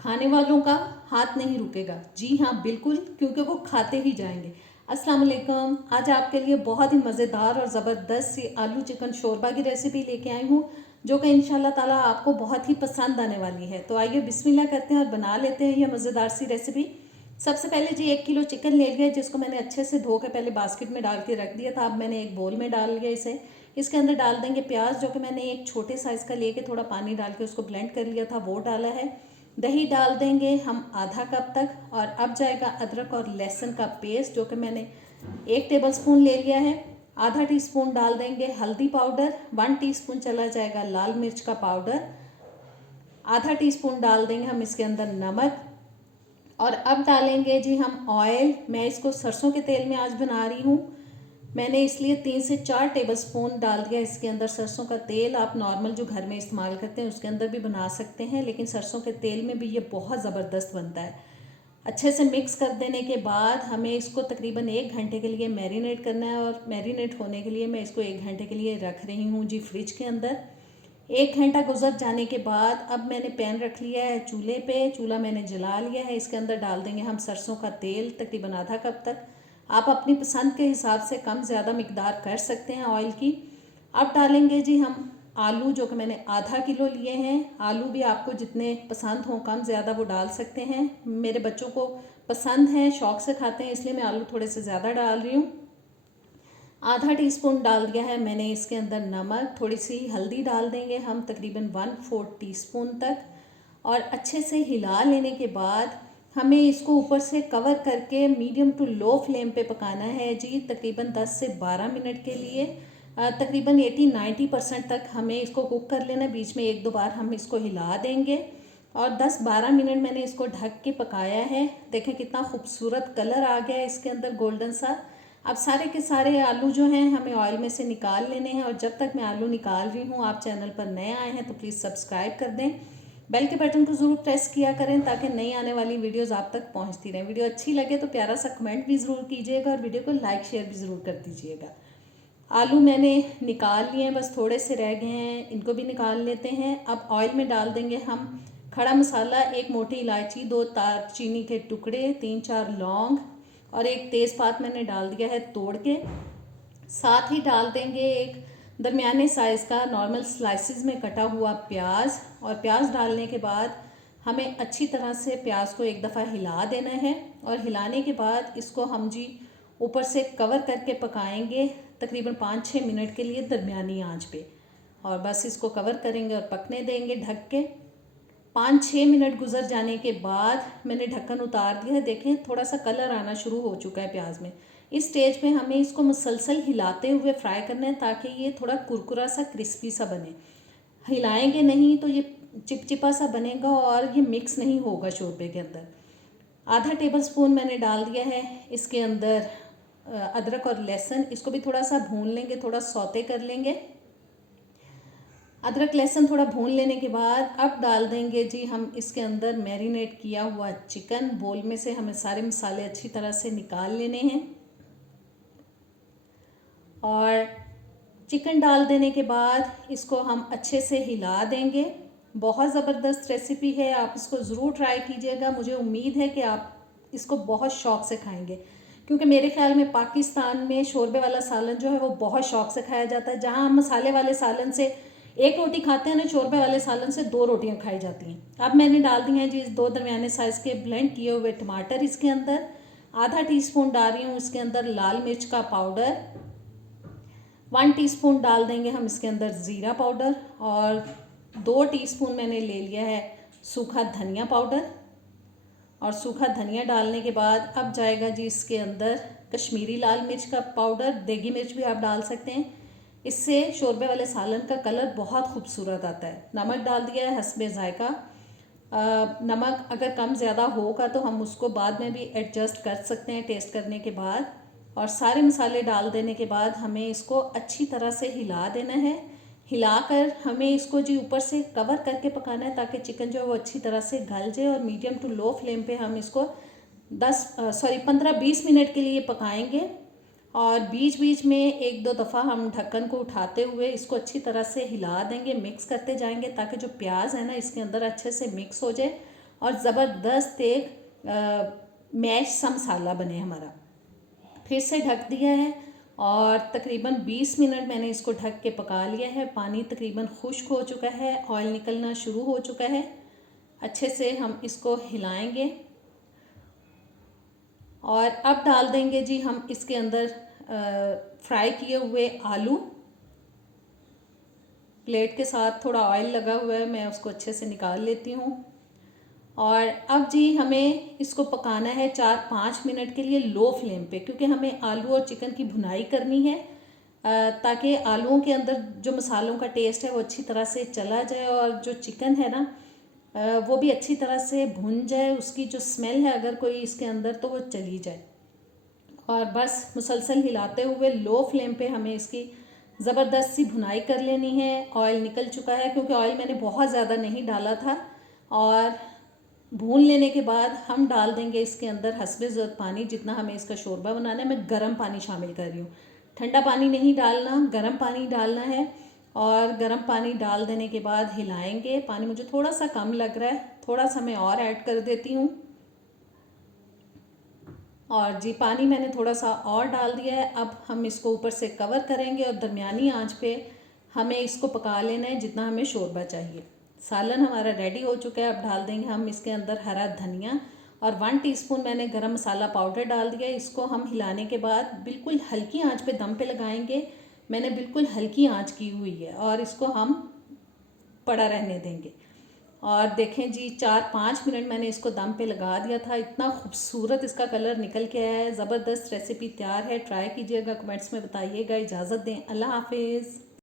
खाने वालों का हाथ नहीं रुकेगा। जी हाँ, बिल्कुल, क्योंकि वो खाते ही जाएंगे। अस्सलाम वालेकुम। आज आपके लिए बहुत ही मज़ेदार और ज़बरदस्त सी आलू चिकन शोरबा की रेसिपी लेके आई हूँ, जो कि इंशाल्लाह ताला आपको बहुत ही पसंद आने वाली है। तो आइए बिस्मिल्लाह करते हैं और बना लेते हैं ये मज़ेदार सी रेसिपी। सबसे पहले जी 1 किलो चिकन ले लिया, जिसको मैंने अच्छे से धो के पहले बास्केट में डाल के रख दिया था। अब मैंने एक बोल में डाल लिया इसे। इसके अंदर डाल देंगे प्याज, जो कि मैंने एक छोटे साइज़ का लेके थोड़ा पानी डाल के उसको ब्लेंड कर लिया था, वो डाला है। दही डाल देंगे हम आधा कप तक। और अब जाएगा अदरक और लहसुन का पेस्ट, जो कि मैंने 1 टेबलस्पून ले लिया है। आधा टीस्पून डाल देंगे हल्दी पाउडर, 1 टीस्पून चला जाएगा लाल मिर्च का पाउडर, आधा टीस्पून डाल देंगे हम इसके अंदर नमक। और अब डालेंगे जी हम ऑयल। मैं इसको सरसों के तेल में आज बना रही हूँ। मैंने इसलिए 3 से 4 टेबलस्पून डाल दिया इसके अंदर सरसों का तेल। आप नॉर्मल जो घर में इस्तेमाल करते हैं उसके अंदर भी बना सकते हैं, लेकिन सरसों के तेल में भी ये बहुत ज़बरदस्त बनता है। अच्छे से मिक्स कर देने के बाद हमें इसको तकरीबन 1 घंटे के लिए मैरिनेट करना है। और मैरिनेट होने के लिए मैं इसको 1 घंटे के लिए रख रही हूँ जी फ्रिज के अंदर। 1 घंटा गुजर जाने के बाद अब मैंने पैन रख लिया है चूल्हे पे। चूल्हा मैंने जला लिया है। इसके अंदर डाल देंगे हम सरसों का तेल, तकरीबन आधा कप तक। आप अपनी पसंद के हिसाब से कम ज़्यादा मिकदार कर सकते हैं ऑयल की। अब डालेंगे जी हम आलू, जो कि मैंने आधा किलो लिए हैं। आलू भी आपको जितने पसंद हों कम ज़्यादा वो डाल सकते हैं। मेरे बच्चों को पसंद है, शौक़ से खाते हैं, इसलिए मैं आलू थोड़े से ज़्यादा डाल रही हूँ। आधा टीस्पून डाल दिया है मैंने इसके अंदर नमक। थोड़ी सी हल्दी डाल देंगे हम, तकरीबन 1/4 टीस्पून तक। और अच्छे से हिला लेने के बाद हमें इसको ऊपर से कवर करके मीडियम टू लो फ्लेम पे पकाना है जी, तकरीबन 10 से 12 मिनट के लिए। तकरीबन 80-90% तक हमें इसको कुक कर लेना है। बीच में 1-2 बार हम इसको हिला देंगे। और 10-12 मिनट मैंने इसको ढक के पकाया है। देखें कितना खूबसूरत कलर आ गया है इसके अंदर, गोल्डन सा। अब सारे के सारे आलू जो हैं हमें ऑयल में से निकाल लेने हैं। और जब तक मैं आलू निकाल रही हूँ, आप चैनल पर नए आए हैं तो प्लीज़ सब्सक्राइब कर दें। बेल के बटन को ज़रूर प्रेस किया करें ताकि नई आने वाली वीडियोस आप तक पहुंचती रहें। वीडियो अच्छी लगे तो प्यारा सा कमेंट भी ज़रूर कीजिएगा और वीडियो को लाइक शेयर भी ज़रूर कर दीजिएगा। आलू मैंने निकाल लिए हैं, बस थोड़े से रह गए हैं, इनको भी निकाल लेते हैं। अब ऑयल में डाल देंगे हम खड़ा मसाला, 1 मोटी इलायची, 2 दालचीनी के टुकड़े, 3-4 लौंग और 1 तेज़पात मैंने डाल दिया है तोड़ के। साथ ही डाल देंगे एक दरमियाने साइज़ का नॉर्मल स्लाइसिस में कटा हुआ प्याज। और प्याज डालने के बाद हमें अच्छी तरह से प्याज को एक दफ़ा हिला देना है। और हिलाने के बाद इसको हम जी ऊपर से कवर करके पकाएंगे तकरीबन 5-6 मिनट के लिए दरमियानी आंच पे। और बस इसको कवर करेंगे और पकने देंगे ढक के। 5-6 मिनट गुजर जाने के बाद मैंने ढक्कन उतार दिया है। देखें थोड़ा सा कलर आना शुरू हो चुका है प्याज में। इस स्टेज पे हमें इसको मुसलसल हिलाते हुए फ्राई करना है ताकि ये थोड़ा कुरकुरा सा क्रिस्पी सा बने। हिलाएंगे नहीं तो ये चिपचिपा सा बनेगा और ये मिक्स नहीं होगा शोरबे के अंदर। आधा टेबलस्पून मैंने डाल दिया है इसके अंदर अदरक और लहसुन। इसको भी थोड़ा सा भून लेंगे, थोड़ा सौते कर लेंगे। अदरक लहसुन थोड़ा भून लेने के बाद अब डाल देंगे जी हम इसके अंदर मैरिनेट किया हुआ चिकन। बोल में से हमें सारे मसाले अच्छी तरह से निकाल लेने हैं। और चिकन डाल देने के बाद इसको हम अच्छे से हिला देंगे। बहुत ज़बरदस्त रेसिपी है, आप इसको ज़रूर ट्राई कीजिएगा। मुझे उम्मीद है कि आप इसको बहुत शौक़ से खाएंगे, क्योंकि मेरे ख्याल में पाकिस्तान में शोरबे वाला सालन जो है वो बहुत शौक़ से खाया जाता है। जहाँ हम मसाले वाले सालन से 1 रोटी खाते हैं ना, शोरबे वाले सालन से 2 रोटियाँ खाई जाती हैं। अब मैंने डाल दी हैं जी 2 दरमियाने साइज़ के ब्लेंड किए हुए टमाटर इसके अंदर। आधा टीस्पून डाल रही हूँ इसके अंदर लाल मिर्च का पाउडर। 1 टीस्पून डाल देंगे हम इसके अंदर ज़ीरा पाउडर। और 2 टीस्पून मैंने ले लिया है सूखा धनिया पाउडर। और सूखा धनिया डालने के बाद अब जाएगा जी इसके अंदर कश्मीरी लाल मिर्च का पाउडर। देगी मिर्च भी आप डाल सकते हैं, इससे शोरबे वाले सालन का कलर बहुत खूबसूरत आता है। नमक डाल दिया है हस्बे ज़ायका। नमक अगर कम ज़्यादा होगा तो हम उसको बाद में भी एडजस्ट कर सकते हैं टेस्ट करने के बाद। और सारे मसाले डाल देने के बाद हमें इसको अच्छी तरह से हिला देना है। हिलाकर हमें इसको जी ऊपर से कवर करके पकाना है ताकि चिकन जो है वो अच्छी तरह से गल जाए। और मीडियम टू लो फ्लेम पे हम इसको 15-20 मिनट के लिए पकाएंगे। और बीच बीच में 1-2 दफ़ा हम ढक्कन को उठाते हुए इसको अच्छी तरह से हिला देंगे, मिक्स करते जाएंगे ताकि जो प्याज है ना इसके अंदर अच्छे से मिक्स हो जाए और ज़बरदस्त एक मैश सा मसाला बने हमारा। फिर से ढक दिया है और तकरीबन 20 मिनट मैंने इसको ढक के पका लिया है। पानी तकरीबन खुश्क हो चुका है, ऑयल निकलना शुरू हो चुका है। अच्छे से हम इसको हिलाएंगे और अब डाल देंगे जी हम इसके अंदर फ्राई किए हुए आलू। प्लेट के साथ थोड़ा ऑयल लगा हुआ है, मैं उसको अच्छे से निकाल लेती हूँ। और अब जी हमें इसको पकाना है 4-5 मिनट के लिए लो फ्लेम पे, क्योंकि हमें आलू और चिकन की भुनाई करनी है ताकि आलूओं के अंदर जो मसालों का टेस्ट है वो अच्छी तरह से चला जाए और जो चिकन है ना वो भी अच्छी तरह से भुन जाए, उसकी जो स्मेल है अगर कोई इसके अंदर तो वो चली जाए। और बस मुसलसल हिलाते हुए लो फ्लेम पे हमें इसकी ज़बरदस्त सी भुनाई कर लेनी है। ऑयल निकल चुका है क्योंकि ऑयल मैंने बहुत ज़्यादा नहीं डाला था। और भून लेने के बाद हम डाल देंगे इसके अंदर हस्बे ज़रूरत पानी, जितना हमें इसका शोरबा बनाना है। मैं गर्म पानी शामिल कर रही हूँ, ठंडा पानी नहीं डालना, गर्म पानी डालना है। और गर्म पानी डाल देने के बाद हिलाएंगे। पानी मुझे थोड़ा सा कम लग रहा है, थोड़ा सा मैं और ऐड कर देती हूँ। और जी पानी मैंने थोड़ा सा और डाल दिया है। अब हम इसको ऊपर से कवर करेंगे और दरमियानी आंच पे हमें इसको पका लेना है जितना हमें शोरबा चाहिए। सालन हमारा रेडी हो चुका है। अब डाल देंगे हम इसके अंदर हरा धनिया और 1 टीस्पून मैंने गरम मसाला पाउडर डाल दिया। इसको हम हिलाने के बाद बिल्कुल हल्की आंच पे दम पे लगाएंगे। मैंने बिल्कुल हल्की आंच की हुई है और इसको हम पड़ा रहने देंगे। और देखें जी 4-5 मिनट मैंने इसको दम पे लगा दिया था। इतना खूबसूरत इसका कलर निकल के आया है। ज़बरदस्त रेसिपी तैयार है, ट्राई कीजिएगा, कमेंट्स में बताइएगा। इजाज़त दें, अल्लाह हाफिज़।